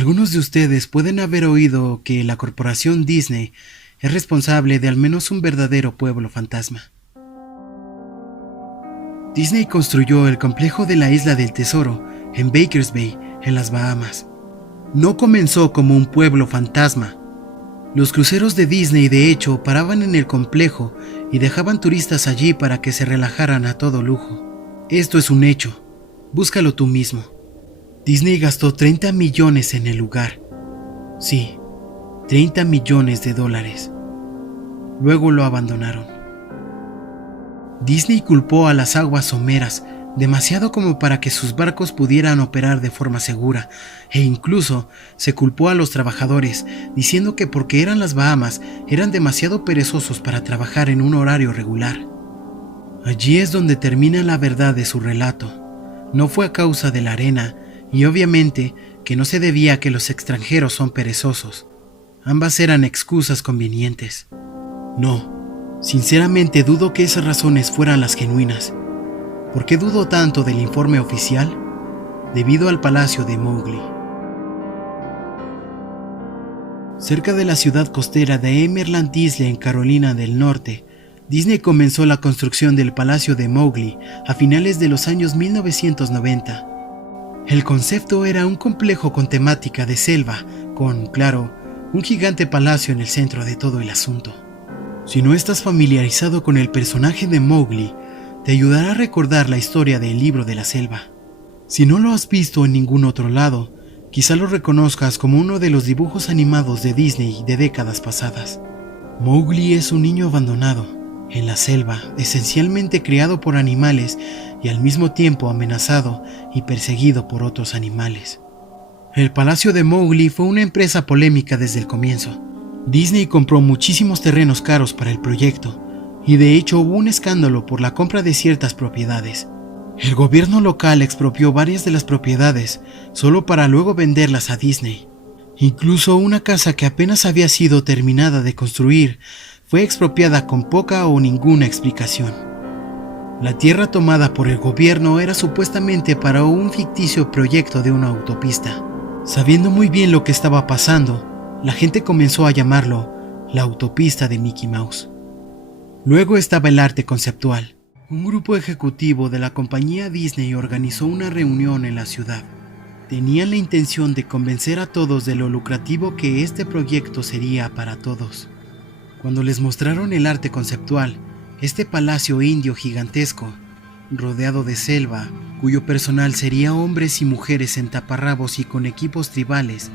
Algunos de ustedes pueden haber oído que la corporación Disney es responsable de al menos un verdadero pueblo fantasma. Disney construyó el complejo de la Isla del Tesoro en Bakers Bay, en las Bahamas. No comenzó como un pueblo fantasma. Los cruceros de Disney, de hecho, paraban en el complejo y dejaban turistas allí para que se relajaran a todo lujo. Esto es un hecho. Búscalo tú mismo. Disney gastó 30 millones en el lugar. Sí, 30 millones de dólares. Luego lo abandonaron. Disney culpó a las aguas someras, demasiado como para que sus barcos pudieran operar de forma segura, e incluso se culpó a los trabajadores, diciendo que porque eran las Bahamas, eran demasiado perezosos para trabajar en un horario regular. Allí es donde termina la verdad de su relato. No fue a causa de la arena, y obviamente que no se debía a que los extranjeros son perezosos. Ambas eran excusas convenientes. No, sinceramente dudo que esas razones fueran las genuinas. ¿Por qué dudo tanto del informe oficial? Debido al palacio de Mowgli. Cerca de la ciudad costera de Emerald Isle en Carolina del Norte, Disney comenzó la construcción del palacio de Mowgli a finales de los años 1990. El concepto era un complejo con temática de selva, con, claro, un gigante palacio en el centro de todo el asunto. Si no estás familiarizado con el personaje de Mowgli, te ayudará a recordar la historia del libro de la selva. Si no lo has visto en ningún otro lado, quizá lo reconozcas como uno de los dibujos animados de Disney de décadas pasadas. Mowgli es un niño abandonado, en la selva, esencialmente criado por animales y al mismo tiempo amenazado y perseguido por otros animales. El Palacio de Mowgli fue una empresa polémica desde el comienzo. Disney compró muchísimos terrenos caros para el proyecto, y de hecho hubo un escándalo por la compra de ciertas propiedades. El gobierno local expropió varias de las propiedades, solo para luego venderlas a Disney. Incluso una casa que apenas había sido terminada de construir fue expropiada con poca o ninguna explicación. La tierra tomada por el gobierno era supuestamente para un ficticio proyecto de una autopista. Sabiendo muy bien lo que estaba pasando, la gente comenzó a llamarlo la autopista de Mickey Mouse. Luego estaba el arte conceptual. Un grupo ejecutivo de la compañía Disney organizó una reunión en la ciudad. Tenían la intención de convencer a todos de lo lucrativo que este proyecto sería para todos. Cuando les mostraron el arte conceptual, este palacio indio gigantesco, rodeado de selva, cuyo personal sería hombres y mujeres en taparrabos y con equipos tribales,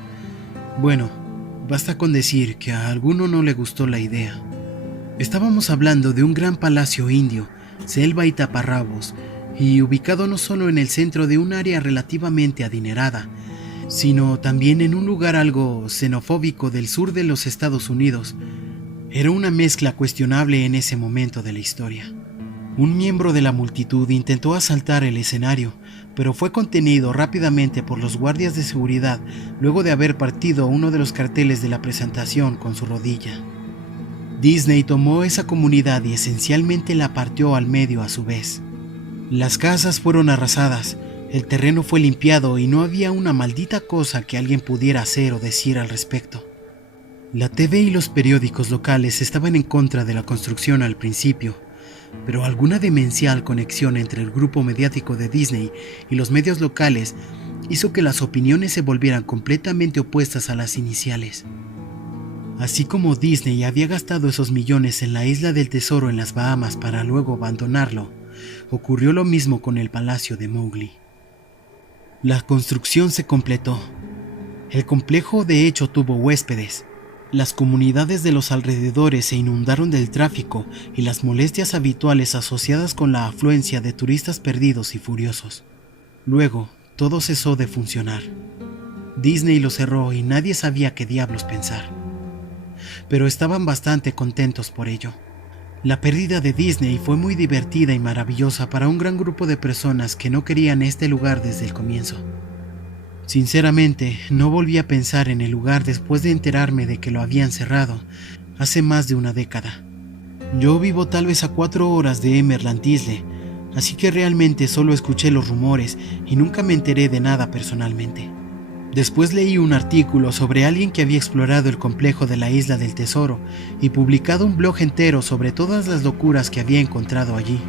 bueno, basta con decir que a alguno no le gustó la idea. Estábamos hablando de un gran palacio indio, selva y taparrabos, y ubicado no solo en el centro de un área relativamente adinerada, sino también en un lugar algo xenofóbico del sur de los Estados Unidos. Era una mezcla cuestionable en ese momento de la historia. Un miembro de la multitud intentó asaltar el escenario, pero fue contenido rápidamente por los guardias de seguridad luego de haber partido uno de los carteles de la presentación con su rodilla. Disney tomó esa comunidad y esencialmente la partió al medio a su vez. Las casas fueron arrasadas, el terreno fue limpiado y no había una maldita cosa que alguien pudiera hacer o decir al respecto. La TV y los periódicos locales estaban en contra de la construcción al principio, pero alguna demencial conexión entre el grupo mediático de Disney y los medios locales hizo que las opiniones se volvieran completamente opuestas a las iniciales. Así como Disney había gastado esos millones en la Isla del Tesoro en las Bahamas para luego abandonarlo, ocurrió lo mismo con el Palacio de Mowgli. La construcción se completó. El complejo de hecho tuvo huéspedes. Las comunidades de los alrededores se inundaron del tráfico y las molestias habituales asociadas con la afluencia de turistas perdidos y furiosos. Luego, todo cesó de funcionar. Disney lo cerró y nadie sabía qué diablos pensar. Pero estaban bastante contentos por ello. La pérdida de Disney fue muy divertida y maravillosa para un gran grupo de personas que no querían este lugar desde el comienzo. Sinceramente, no volví a pensar en el lugar después de enterarme de que lo habían cerrado hace más de una década. Yo vivo tal vez a 4 horas de Emerald Isle, así que realmente solo escuché los rumores y nunca me enteré de nada personalmente. Después leí un artículo sobre alguien que había explorado el complejo de la Isla del Tesoro y publicado un blog entero sobre todas las locuras que había encontrado allí.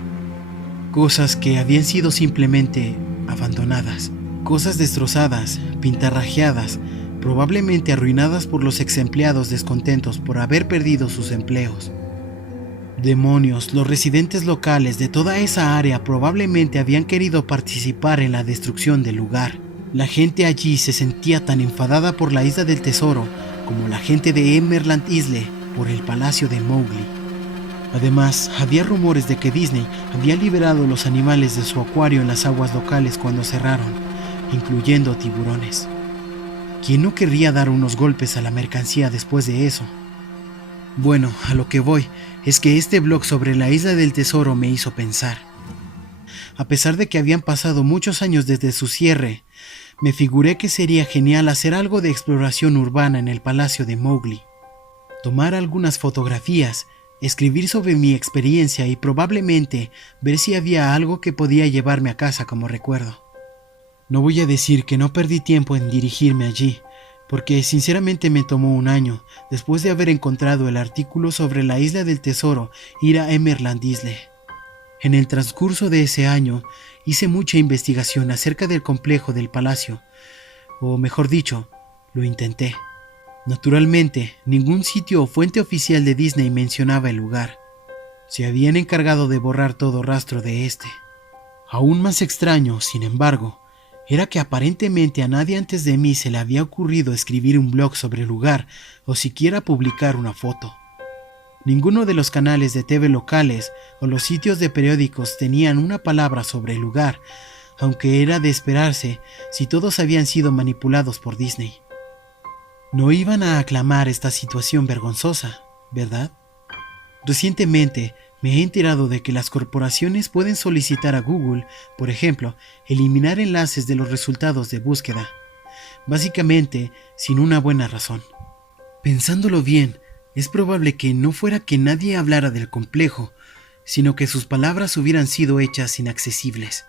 Cosas que habían sido simplemente abandonadas, cosas destrozadas, pintarrajeadas, probablemente arruinadas por los ex empleados descontentos por haber perdido sus empleos. Demonios, los residentes locales de toda esa área probablemente habían querido participar en la destrucción del lugar. La gente allí se sentía tan enfadada por la Isla del Tesoro como la gente de Emerald Isle por el Palacio de Mowgli. Además, había rumores de que Disney había liberado los animales de su acuario en las aguas locales cuando cerraron, incluyendo tiburones. ¿Quién no querría dar unos golpes a la mercancía después de eso? Bueno, a lo que voy es que este blog sobre la Isla del Tesoro me hizo pensar. A pesar de que habían pasado muchos años desde su cierre, me figuré que sería genial hacer algo de exploración urbana en el Palacio de Mowgli. Tomar algunas fotografías, escribir sobre mi experiencia y probablemente ver si había algo que podía llevarme a casa como recuerdo. No voy a decir que no perdí tiempo en dirigirme allí, porque sinceramente me tomó un año, después de haber encontrado el artículo sobre la Isla del Tesoro, ir a Emerald Isle. En el transcurso de ese año, hice mucha investigación acerca del complejo del palacio, o mejor dicho, lo intenté. Naturalmente, ningún sitio o fuente oficial de Disney mencionaba el lugar. Se habían encargado de borrar todo rastro de este. Aún más extraño, sin embargo, era que aparentemente a nadie antes de mí se le había ocurrido escribir un blog sobre el lugar o siquiera publicar una foto. Ninguno de los canales de TV locales o los sitios de periódicos tenían una palabra sobre el lugar, aunque era de esperarse si todos habían sido manipulados por Disney. No iban a aclamar esta situación vergonzosa, ¿verdad? Recientemente me he enterado de que las corporaciones pueden solicitar a Google, por ejemplo, eliminar enlaces de los resultados de búsqueda, básicamente sin una buena razón. Pensándolo bien, es probable que no fuera que nadie hablara del complejo, sino que sus palabras hubieran sido hechas inaccesibles.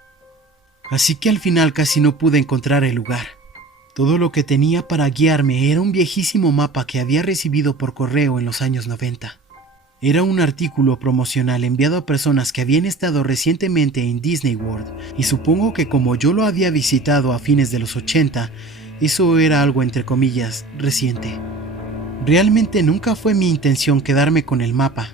Así que al final casi no pude encontrar el lugar. Todo lo que tenía para guiarme era un viejísimo mapa que había recibido por correo en los años 90. Era un artículo promocional enviado a personas que habían estado recientemente en Disney World, y supongo que como yo lo había visitado a fines de los 80, eso era algo entre comillas reciente. Realmente nunca fue mi intención quedarme con el mapa.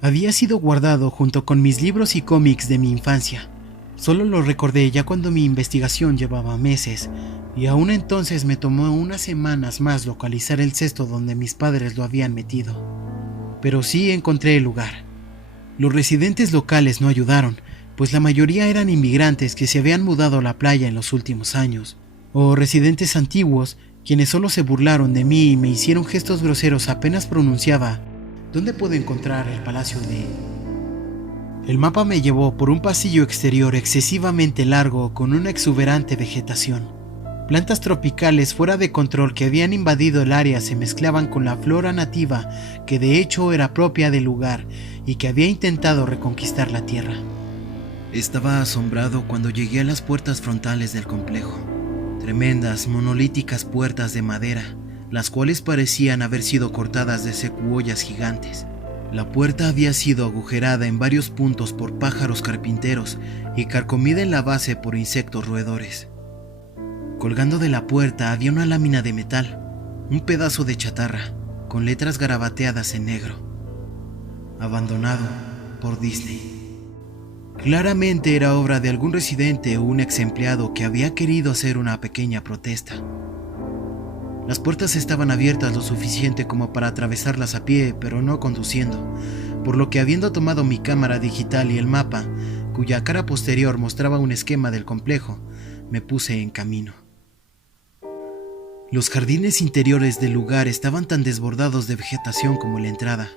Había sido guardado junto con mis libros y cómics de mi infancia. Solo lo recordé ya cuando mi investigación llevaba meses, y aún entonces me tomó unas semanas más localizar el cesto donde mis padres lo habían metido. Pero sí encontré el lugar. Los residentes locales no ayudaron, pues la mayoría eran inmigrantes que se habían mudado a la playa en los últimos años, o residentes antiguos quienes solo se burlaron de mí y me hicieron gestos groseros apenas pronunciaba ¿dónde puedo encontrar el palacio de...? El mapa me llevó por un pasillo exterior excesivamente largo con una exuberante vegetación. Plantas tropicales fuera de control que habían invadido el área se mezclaban con la flora nativa que de hecho era propia del lugar y que había intentado reconquistar la tierra. Estaba asombrado cuando llegué a las puertas frontales del complejo. Tremendas, monolíticas puertas de madera, las cuales parecían haber sido cortadas de secuoyas gigantes. La puerta había sido agujerada en varios puntos por pájaros carpinteros y carcomida en la base por insectos roedores. Colgando de la puerta había una lámina de metal, un pedazo de chatarra, con letras garabateadas en negro. Abandonado por Disney. Claramente era obra de algún residente o un ex empleado que había querido hacer una pequeña protesta. Las puertas estaban abiertas lo suficiente como para atravesarlas a pie, pero no conduciendo, por lo que habiendo tomado mi cámara digital y el mapa, cuya cara posterior mostraba un esquema del complejo, me puse en camino. Los jardines interiores del lugar estaban tan desbordados de vegetación como la entrada.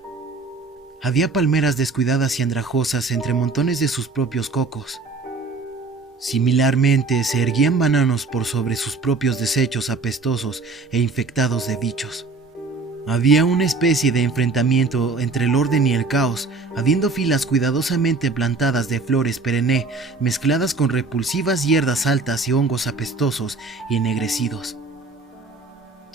Había palmeras descuidadas y andrajosas entre montones de sus propios cocos. Similarmente, se erguían bananos por sobre sus propios desechos apestosos e infectados de bichos. Había una especie de enfrentamiento entre el orden y el caos, habiendo filas cuidadosamente plantadas de flores perenne mezcladas con repulsivas hierbas altas y hongos apestosos y ennegrecidos.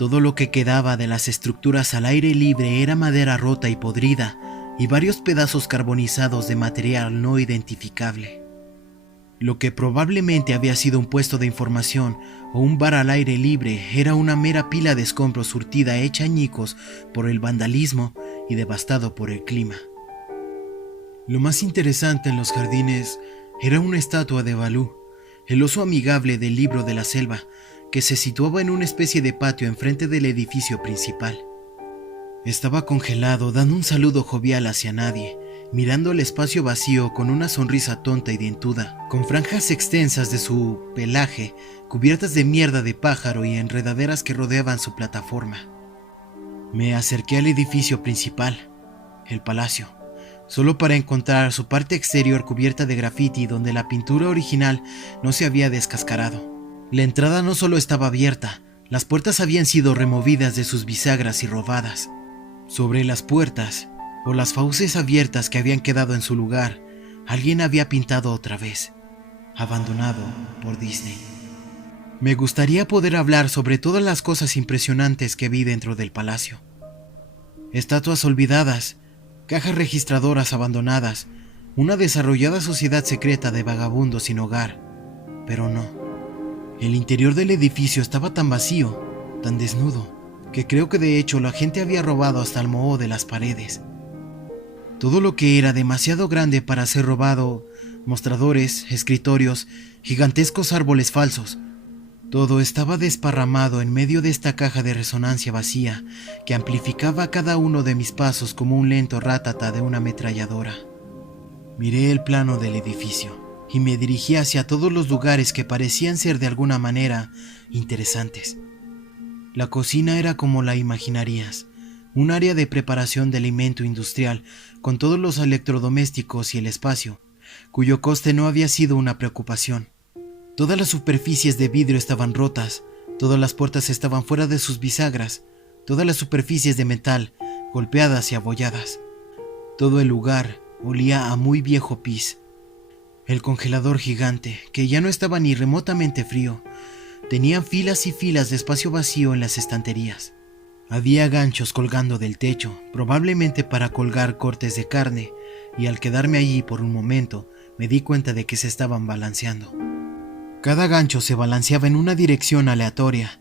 Todo lo que quedaba de las estructuras al aire libre era madera rota y podrida, y varios pedazos carbonizados de material no identificable. Lo que probablemente había sido un puesto de información o un bar al aire libre era una mera pila de escombros surtida hecha añicos por el vandalismo y devastado por el clima. Lo más interesante en los jardines era una estatua de Balú, el oso amigable del libro de la selva, que se situaba en una especie de patio enfrente del edificio principal. Estaba congelado, dando un saludo jovial hacia nadie, mirando el espacio vacío con una sonrisa tonta y dientuda, con franjas extensas de su pelaje cubiertas de mierda de pájaro y enredaderas que rodeaban su plataforma. Me acerqué al edificio principal, el palacio, solo para encontrar su parte exterior cubierta de grafiti donde la pintura original no se había descascarado. La entrada no solo estaba abierta, las puertas habían sido removidas de sus bisagras y robadas. Sobre las puertas, o las fauces abiertas que habían quedado en su lugar, alguien había pintado otra vez, abandonado por Disney. Me gustaría poder hablar sobre todas las cosas impresionantes que vi dentro del palacio. Estatuas olvidadas, cajas registradoras abandonadas, una desarrollada sociedad secreta de vagabundos sin hogar. Pero no. El interior del edificio estaba tan vacío, tan desnudo, que creo que de hecho la gente había robado hasta el moho de las paredes. Todo lo que era demasiado grande para ser robado, mostradores, escritorios, gigantescos árboles falsos, todo estaba desparramado en medio de esta caja de resonancia vacía que amplificaba cada uno de mis pasos como un lento rátata de una ametralladora. Miré el plano del edificio y me dirigí hacia todos los lugares que parecían ser de alguna manera interesantes. La cocina era como la imaginarías, un área de preparación de alimento industrial con todos los electrodomésticos y el espacio, cuyo coste no había sido una preocupación. Todas las superficies de vidrio estaban rotas, todas las puertas estaban fuera de sus bisagras, todas las superficies de metal golpeadas y abolladas. Todo el lugar olía a muy viejo pis. El congelador gigante, que ya no estaba ni remotamente frío, tenía filas y filas de espacio vacío en las estanterías. Había ganchos colgando del techo, probablemente para colgar cortes de carne, y al quedarme allí por un momento, me di cuenta de que se estaban balanceando. Cada gancho se balanceaba en una dirección aleatoria,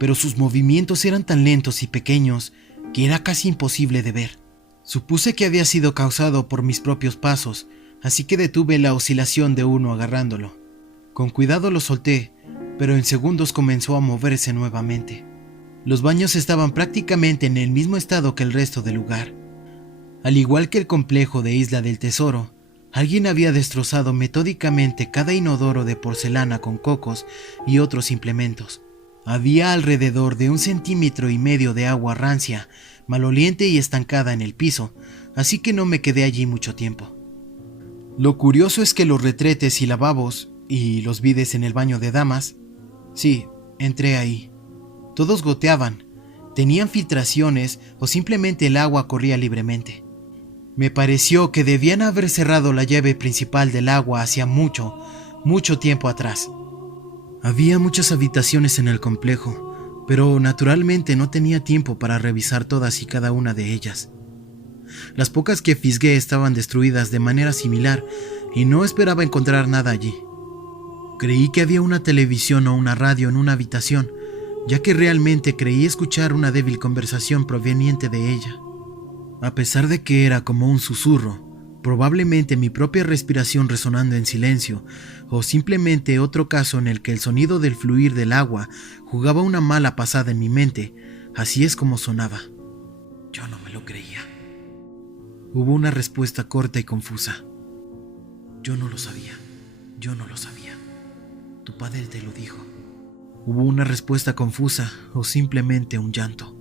pero sus movimientos eran tan lentos y pequeños que era casi imposible de ver. Supuse que había sido causado por mis propios pasos, así que detuve la oscilación de uno agarrándolo. Con cuidado lo solté, pero en segundos comenzó a moverse nuevamente. Los baños estaban prácticamente en el mismo estado que el resto del lugar. Al igual que el complejo de Isla del Tesoro, alguien había destrozado metódicamente cada inodoro de porcelana con cocos y otros implementos. Había alrededor de 1,5 centímetros de agua rancia, maloliente y estancada en el piso, así que no me quedé allí mucho tiempo. Lo curioso es que los retretes y lavabos, y los bides en el baño de damas, sí, entré ahí. Todos goteaban, tenían filtraciones o simplemente el agua corría libremente. Me pareció que debían haber cerrado la llave principal del agua hacía mucho tiempo atrás. Había muchas habitaciones en el complejo, pero naturalmente no tenía tiempo para revisar todas y cada una de ellas. Las pocas que fisgué estaban destruidas de manera similar y no esperaba encontrar nada allí. Creí que había una televisión o una radio en una habitación, ya que realmente creí escuchar una débil conversación proveniente de ella. A pesar de que era como un susurro, probablemente mi propia respiración resonando en silencio, o simplemente otro caso en el que el sonido del fluir del agua jugaba una mala pasada en mi mente, así es como sonaba. Yo no me lo creía. Hubo una respuesta corta y confusa. Yo no lo sabía. Tu padre te lo dijo. Hubo una respuesta confusa o simplemente un llanto.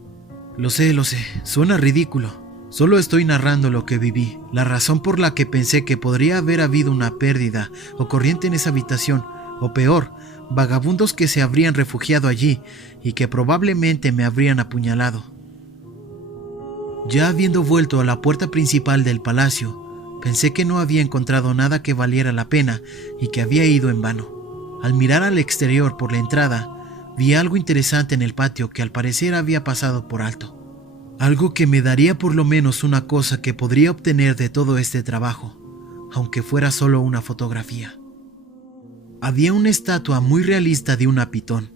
Lo sé, suena ridículo. Solo estoy narrando lo que viví, la razón por la que pensé que podría haber habido una pérdida o corriente en esa habitación, o peor, vagabundos que se habrían refugiado allí y que probablemente me habrían apuñalado. Ya habiendo vuelto a la puerta principal del palacio, pensé que no había encontrado nada que valiera la pena y que había ido en vano. Al mirar al exterior por la entrada, vi algo interesante en el patio que al parecer había pasado por alto. Algo que me daría por lo menos una cosa que podría obtener de todo este trabajo, aunque fuera solo una fotografía. Había una estatua muy realista de una pitón,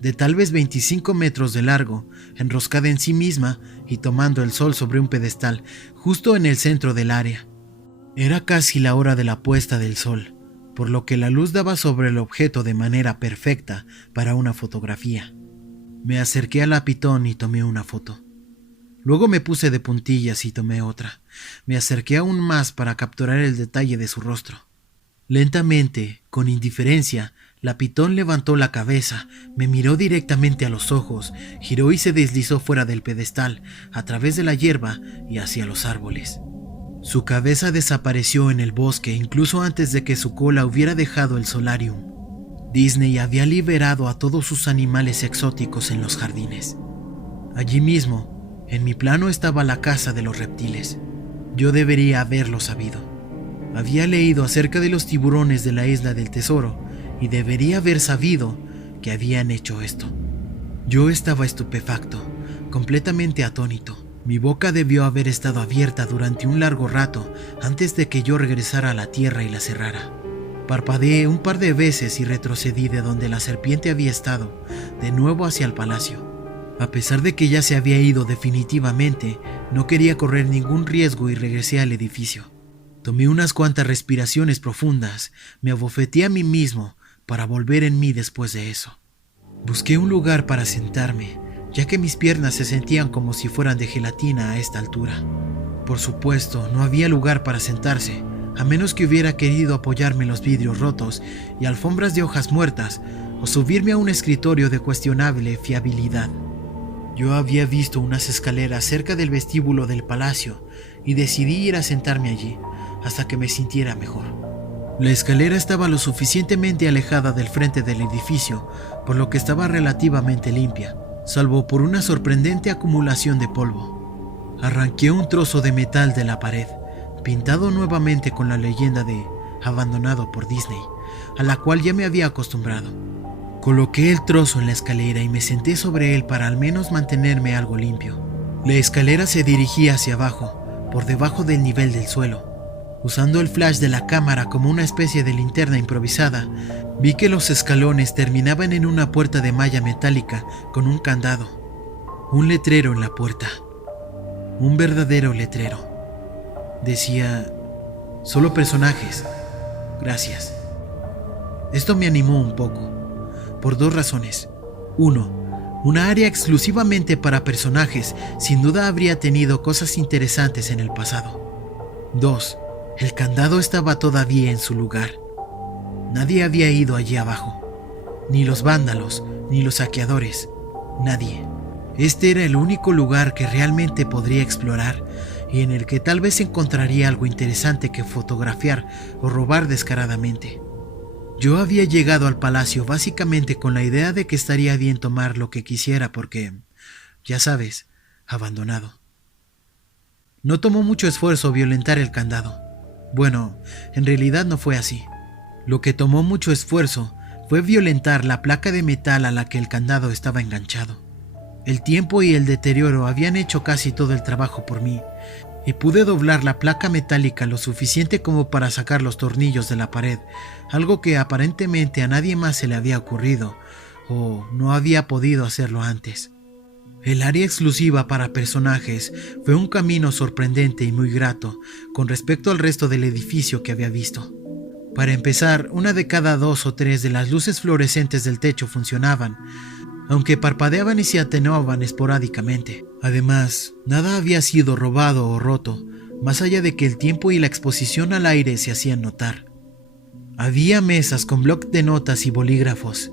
de tal vez 25 metros de largo, enroscada en sí misma y tomando el sol sobre un pedestal justo en el centro del área. Era casi la hora de la puesta del sol, por lo que la luz daba sobre el objeto de manera perfecta para una fotografía. Me acerqué a la pitón y tomé una foto. Luego me puse de puntillas y tomé otra. Me acerqué aún más para capturar el detalle de su rostro. Lentamente, con indiferencia, la pitón levantó la cabeza, me miró directamente a los ojos, giró y se deslizó fuera del pedestal, a través de la hierba y hacia los árboles. Su cabeza desapareció en el bosque incluso antes de que su cola hubiera dejado el solarium. Disney había liberado a todos sus animales exóticos en los jardines. Allí mismo, en mi plano estaba la casa de los reptiles. Yo debería haberlo sabido. Había leído acerca de los tiburones de la isla del tesoro y debería haber sabido que habían hecho esto. Yo estaba estupefacto, completamente atónito. Mi boca debió haber estado abierta durante un largo rato antes de que yo regresara a la tierra y la cerrara. Parpadeé un par de veces y retrocedí de donde la serpiente había estado, de nuevo hacia el palacio. A pesar de que ya se había ido definitivamente, no quería correr ningún riesgo y regresé al edificio. Tomé unas cuantas respiraciones profundas, me abofeteé a mí mismo para volver en mí después de eso. Busqué un lugar para sentarme, ya que mis piernas se sentían como si fueran de gelatina a esta altura. Por supuesto, no había lugar para sentarse, a menos que hubiera querido apoyarme en los vidrios rotos y alfombras de hojas muertas, o subirme a un escritorio de cuestionable fiabilidad. Yo había visto unas escaleras cerca del vestíbulo del palacio y decidí ir a sentarme allí hasta que me sintiera mejor. La escalera estaba lo suficientemente alejada del frente del edificio, por lo que estaba relativamente limpia, salvo por una sorprendente acumulación de polvo. Arranqué un trozo de metal de la pared, pintado nuevamente con la leyenda de "abandonado por Disney", a la cual ya me había acostumbrado. Coloqué el trozo en la escalera y me senté sobre él para al menos mantenerme algo limpio. La escalera se dirigía hacia abajo, por debajo del nivel del suelo. Usando el flash de la cámara como una especie de linterna improvisada, vi que los escalones terminaban en una puerta de malla metálica con un candado. Un letrero en la puerta. Un verdadero letrero. Decía: "Solo personajes. Gracias". Esto me animó un poco. Por dos razones. 1. Una área exclusivamente para personajes sin duda habría tenido cosas interesantes en el pasado. 2. El candado estaba todavía en su lugar. Nadie había ido allí abajo. Ni los vándalos, ni los saqueadores. Nadie. Este era el único lugar que realmente podría explorar y en el que tal vez encontraría algo interesante que fotografiar o robar descaradamente. Yo había llegado al palacio básicamente con la idea de que estaría bien tomar lo que quisiera porque, ya sabes, abandonado. No tomó mucho esfuerzo violentar el candado. Bueno, en realidad no fue así. Lo que tomó mucho esfuerzo fue violentar la placa de metal a la que el candado estaba enganchado. El tiempo y el deterioro habían hecho casi todo el trabajo por mí, y pude doblar la placa metálica lo suficiente como para sacar los tornillos de la pared, algo que aparentemente a nadie más se le había ocurrido, o no había podido hacerlo antes. El área exclusiva para personajes fue un camino sorprendente y muy grato con respecto al resto del edificio que había visto. Para empezar, una de cada 2 o 3 de las luces fluorescentes del techo funcionaban, aunque parpadeaban y se atenuaban esporádicamente. Además, nada había sido robado o roto, más allá de que el tiempo y la exposición al aire se hacían notar. Había mesas con bloc de notas y bolígrafos.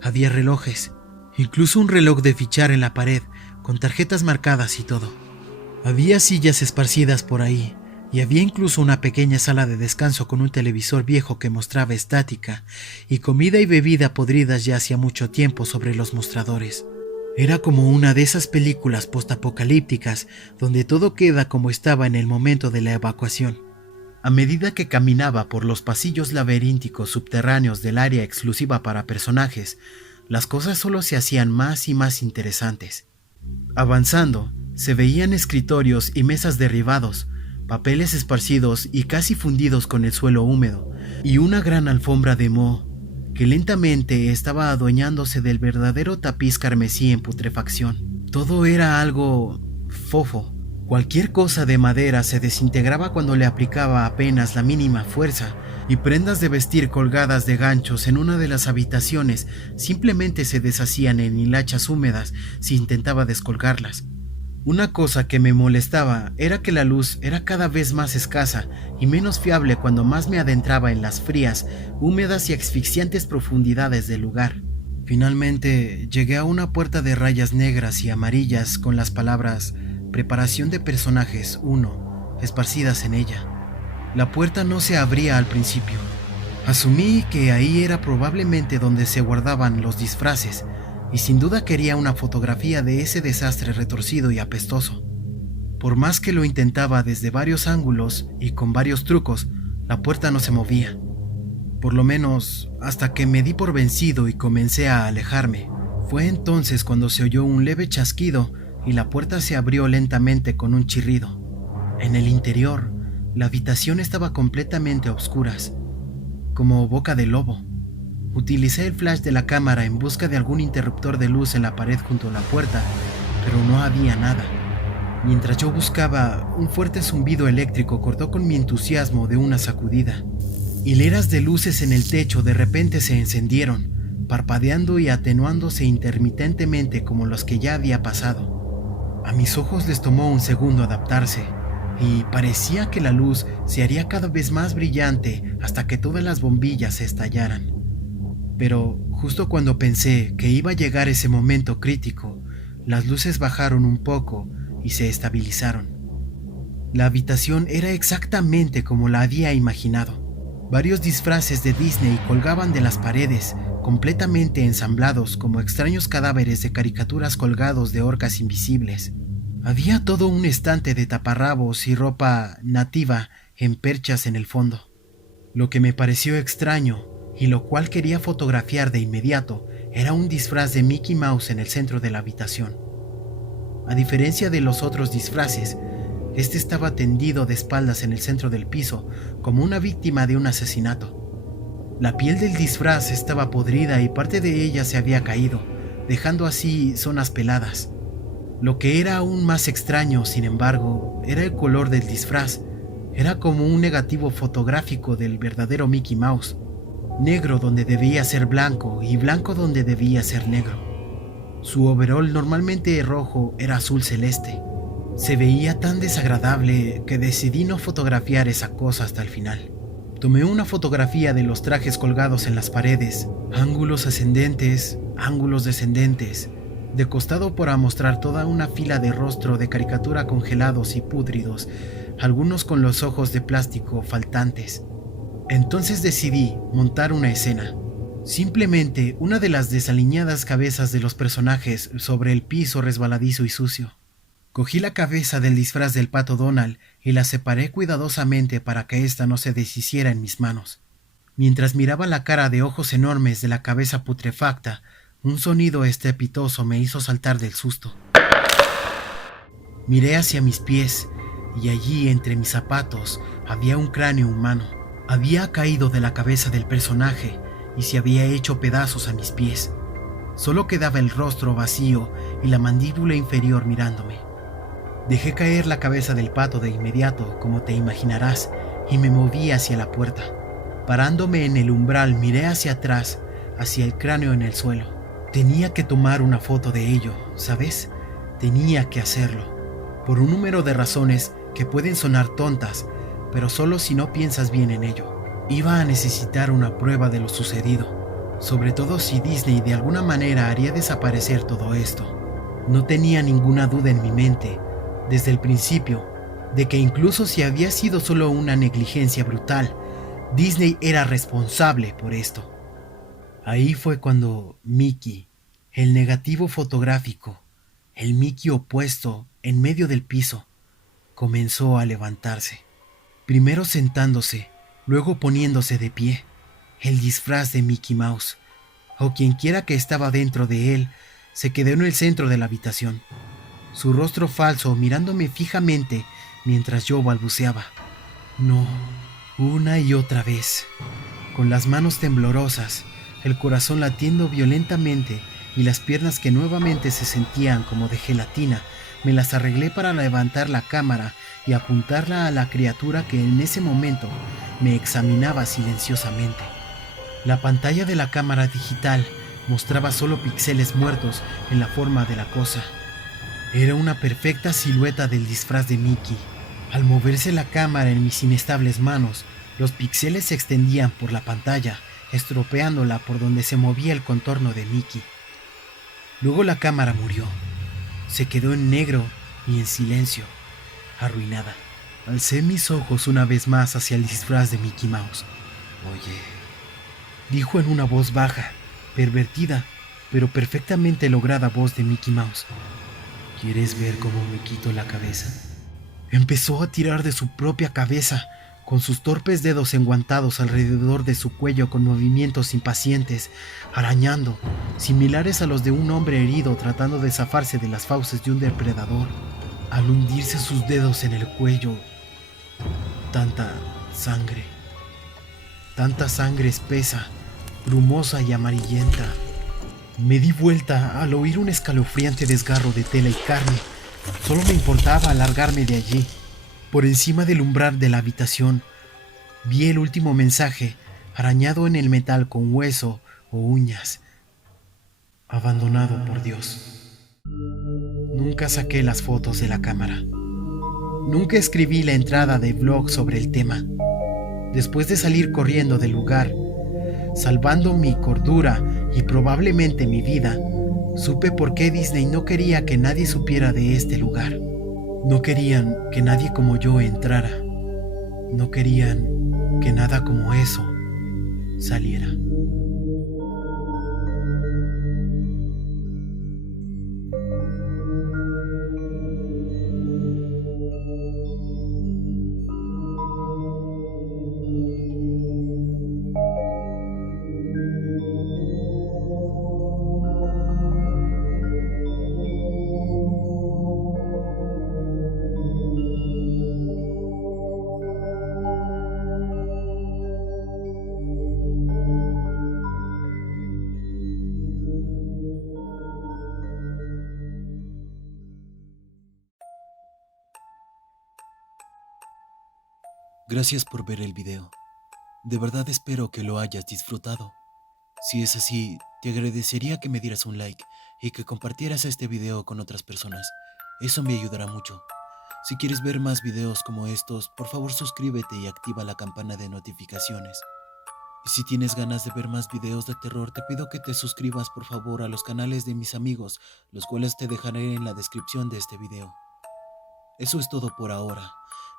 Había relojes, incluso un reloj de fichar en la pared, con tarjetas marcadas y todo. Había sillas esparcidas por ahí, y había incluso una pequeña sala de descanso con un televisor viejo que mostraba estática, y comida y bebida podridas ya hacía mucho tiempo sobre los mostradores. Era como una de esas películas postapocalípticas donde todo queda como estaba en el momento de la evacuación. A medida que caminaba por los pasillos laberínticos subterráneos del área exclusiva para personajes, las cosas solo se hacían más y más interesantes. Avanzando, se veían escritorios y mesas derribados, papeles esparcidos y casi fundidos con el suelo húmedo, y una gran alfombra de moho que lentamente estaba adueñándose del verdadero tapiz carmesí en putrefacción. Todo era algo fofo. Cualquier cosa de madera se desintegraba cuando le aplicaba apenas la mínima fuerza, y prendas de vestir colgadas de ganchos en una de las habitaciones simplemente se deshacían en hilachas húmedas si intentaba descolgarlas. Una cosa que me molestaba era que la luz era cada vez más escasa y menos fiable cuando más me adentraba en las frías, húmedas y asfixiantes profundidades del lugar. Finalmente llegué a una puerta de rayas negras y amarillas con las palabras "Preparación de personajes 1" esparcidas en ella. La puerta no se abría al principio. Asumí que ahí era probablemente donde se guardaban los disfraces, y sin duda quería una fotografía de ese desastre retorcido y apestoso. Por más que lo intentaba desde varios ángulos y con varios trucos, la puerta no se movía. Por lo menos hasta que me di por vencido y comencé a alejarme. Fue entonces cuando se oyó un leve chasquido y la puerta se abrió lentamente con un chirrido. En el interior, la habitación estaba completamente a oscuras, como boca de lobo. Utilicé el flash de la cámara en busca de algún interruptor de luz en la pared junto a la puerta, pero no había nada. Mientras yo buscaba, un fuerte zumbido eléctrico cortó con mi entusiasmo de una sacudida. Hileras de luces en el techo de repente se encendieron, parpadeando y atenuándose intermitentemente como los que ya había pasado. A mis ojos les tomó un segundo adaptarse, y parecía que la luz se haría cada vez más brillante hasta que todas las bombillas se estallaran. Pero justo cuando pensé que iba a llegar ese momento crítico, las luces bajaron un poco y se estabilizaron. La habitación era exactamente como la había imaginado. Varios disfraces de Disney colgaban de las paredes, completamente ensamblados como extraños cadáveres de caricaturas colgados de orcas invisibles. Había todo un estante de taparrabos y ropa nativa en perchas en el fondo. Lo que me pareció extraño, y lo cual quería fotografiar de inmediato, era un disfraz de Mickey Mouse en el centro de la habitación. A diferencia de los otros disfraces, este estaba tendido de espaldas en el centro del piso, como una víctima de un asesinato. La piel del disfraz estaba podrida y parte de ella se había caído, dejando así zonas peladas. Lo que era aún más extraño, sin embargo, era el color del disfraz. Era como un negativo fotográfico del verdadero Mickey Mouse. Negro donde debía ser blanco y blanco donde debía ser negro. Su overol, normalmente rojo, era azul celeste. Se veía tan desagradable que decidí no fotografiar esa cosa hasta el final. Tomé una fotografía de los trajes colgados en las paredes, ángulos ascendentes, ángulos descendentes, de costado para mostrar toda una fila de rostro de caricatura congelados y pútridos, algunos con los ojos de plástico faltantes. Entonces decidí montar una escena. Simplemente una de las desaliñadas cabezas de los personajes sobre el piso resbaladizo y sucio. Cogí la cabeza del disfraz del Pato Donald y la separé cuidadosamente para que ésta no se deshiciera en mis manos. Mientras miraba la cara de ojos enormes de la cabeza putrefacta, un sonido estrepitoso me hizo saltar del susto. Miré hacia mis pies y allí entre mis zapatos había un cráneo humano. Había caído de la cabeza del personaje y se había hecho pedazos a mis pies. Solo quedaba el rostro vacío y la mandíbula inferior mirándome. Dejé caer la cabeza del pato de inmediato, como te imaginarás, y me moví hacia la puerta. Parándome en el umbral, miré hacia atrás, hacia el cráneo en el suelo. Tenía que tomar una foto de ello, ¿sabes? Tenía que hacerlo. Por un número de razones que pueden sonar tontas, pero solo si no piensas bien en ello. Iba a necesitar una prueba de lo sucedido, sobre todo si Disney de alguna manera haría desaparecer todo esto. No tenía ninguna duda en mi mente, desde el principio, de que incluso si había sido solo una negligencia brutal, Disney era responsable por esto. Ahí fue cuando Mickey, el negativo fotográfico, el Mickey opuesto en medio del piso, comenzó a levantarse. Primero sentándose, luego poniéndose de pie, el disfraz de Mickey Mouse. o quienquiera que estaba dentro de él, se quedó en el centro de la habitación, su rostro falso mirándome fijamente mientras yo balbuceaba. No, una y otra vez, con las manos temblorosas, el corazón latiendo violentamente y las piernas que nuevamente se sentían como de gelatina, me las arreglé para levantar la cámara y apuntarla a la criatura que en ese momento me examinaba silenciosamente. La pantalla de la cámara digital mostraba solo píxeles muertos en la forma de la cosa. Era una perfecta silueta del disfraz de Mickey. Al moverse la cámara en mis inestables manos, los píxeles se extendían por la pantalla, estropeándola por donde se movía el contorno de Mickey. Luego la cámara murió. Se quedó en negro y en silencio, arruinada. Alcé mis ojos una vez más hacia el disfraz de Mickey Mouse. Oye, dijo en una voz baja, pervertida, pero perfectamente lograda voz de Mickey Mouse. ¿Quieres ver cómo me quito la cabeza? Empezó a tirar de su propia cabeza, con sus torpes dedos enguantados alrededor de su cuello con movimientos impacientes, arañando, similares a los de un hombre herido tratando de zafarse de las fauces de un depredador. Al hundirse sus dedos en el cuello, tanta sangre espesa, brumosa y amarillenta. Me di vuelta al oír un escalofriante desgarro de tela y carne. Solo me importaba alargarme de allí. Por encima del umbral de la habitación, vi el último mensaje arañado en el metal con hueso o uñas. Abandonado por Dios. Nunca saqué las fotos de la cámara. Nunca escribí la entrada de blog sobre el tema. Después de salir corriendo del lugar, salvando mi cordura y probablemente mi vida, supe por qué Disney no quería que nadie supiera de este lugar. No querían que nadie como yo entrara. No querían que nada como eso saliera. Gracias por ver el video. De verdad espero que lo hayas disfrutado. Si es así, te agradecería que me dieras un like y que compartieras este video con otras personas. Eso me ayudará mucho. Si quieres ver más videos como estos, por favor suscríbete y activa la campana de notificaciones. Y si tienes ganas de ver más videos de terror, te pido que te suscribas por favor a los canales de mis amigos, los cuales te dejaré en la descripción de este video. Eso es todo por ahora.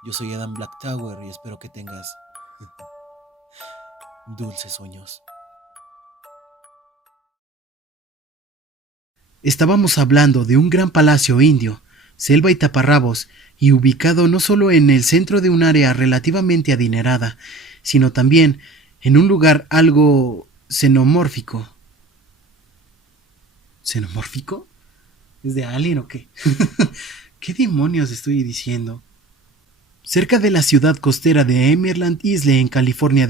Yo soy Adam Black Tower y espero que tengas dulces sueños. Estábamos hablando de un gran palacio indio, selva y taparrabos, y ubicado no solo en el centro de un área relativamente adinerada, sino también en un lugar algo xenomórfico. ¿Xenomórfico? ¿Es de Alien o qué? ¿Qué demonios estoy diciendo? Cerca de la ciudad costera de Emerald Isle en California